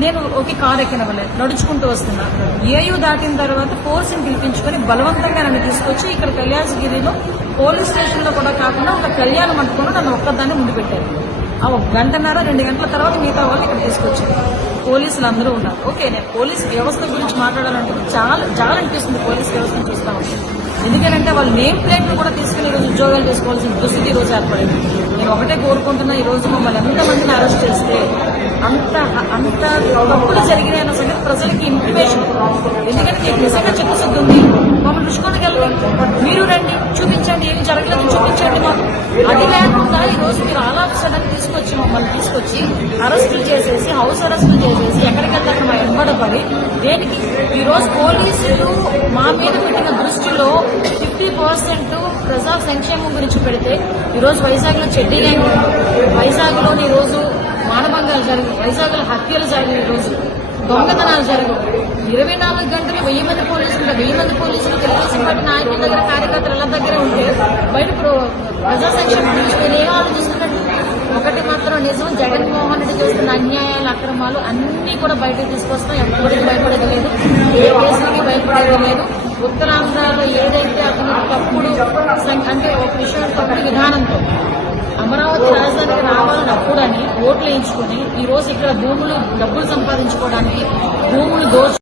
నేను okay car ఎక్కనవ్వలేదు నడుచుకుంటూ వస్తున్నా. ఏయూ దాటిన తర్వాత ఫోర్స్ని పిలిపించుకొని బలవంతంగా నన్ను తీసుకొచ్చి ఇక్కడ కళ్యాణగిరిలో పోలీస్ స్టేషన్లో కూడా కాకుండా ఒక కళ్యాణ మంటపంలో నన్ను ఒక్కదాన్ని ముందు పెట్టారు. ఆ ఒక గంటన్నర రెండు గంటల తర్వాత మిగతా వాళ్ళు ఇక్కడ తీసుకొచ్చారు. పోలీసులు అందరూ ఉన్నారు. ఓకే నేను పోలీస్ వ్యవస్థ గురించి మాట్లాడాలంటే చాలా చాలా అనిపిస్తుంది పోలీస్ వ్యవస్థను చూస్తా. ఉంటే ఎందుకంటే వాళ్ళు నేమ్ ప్లేట్లు కూడా తీసుకుని ఈరోజు ఉద్యోగాలు చేసుకోవాల్సిన దుస్థితి ఈరోజు ఏర్పడింది. నేను ఒకటే కోరుకుంటున్నా ఈరోజు మమ్మల్ని ఎంతమందిని అరెస్ట్ చేస్తే అంత అంత తప్పులు జరిగినాయి అన్న సంగతి ప్రజలకి ఇన్ఫర్మేషన్ ఎందుకంటే మీకు నిజంగా చిత్తశుద్ధి ఉంది. మమ్మల్ని రుచుకోవడానికి మీరు రండి చూపించండి ఏం జరగలేదు చూపించండి మాకు. అది లేకుండా ఈ రోజు మీరు అలా సడన్ తీసుకొచ్చి మమ్మల్ని తీసుకొచ్చి అరెస్టులు చేసేసి హౌస్ అరెస్టులు చేసేసి ఎక్కడికి వెళ్తారు మా వెంబడపడి దేనికి? ఈరోజు పోలీసులు మా మీద పెట్టిన దృష్టిలో ఫిఫ్టీ పర్సెంట్ ప్రజా సంక్షేమం గురించి పెడితే ఈరోజు వైజాగ్లో వైజాగ్లో చెడ్డీ గ్యాంగ్ లో వైజాగ్ హత్యలు జరిగిన రోజు దొంగతనాలు జరగవు. ఇరవై నాలుగు గంటలు వెయ్యి మంది పోలీసులు వెయ్యి మంది పోలీసులు తెలుగుదేశం పార్టీ నాయకుల దగ్గర కార్యకర్తల దగ్గర ఉంటే బయట ప్రో- ప్రజా సంక్షేమ గురించి ఏం ఆలోచిస్తున్నట్టు ఒకటి మాత్రం నిజం జగన్మోహన్ రెడ్డి చేస్తున్న అన్యాయాలు అక్రమాలు అన్ని కూడా బయటకు తీసుకొస్తాం ఎవరికి భయపడేది లేదు. ఏ కేసులకి భయపడేది లేదు. ఉత్తరాంధ్రలో ఏదైతే అతను తప్పుడు అంటే ఒక విషయం తప్పుడు విధానంతో అమరావతి రాజధానికి ఓట్లు వేయించుకుని ఈ రోజు ఇక్కడ భూములు డబ్బులు సంపాదించుకోవడానికి భూములు దోచు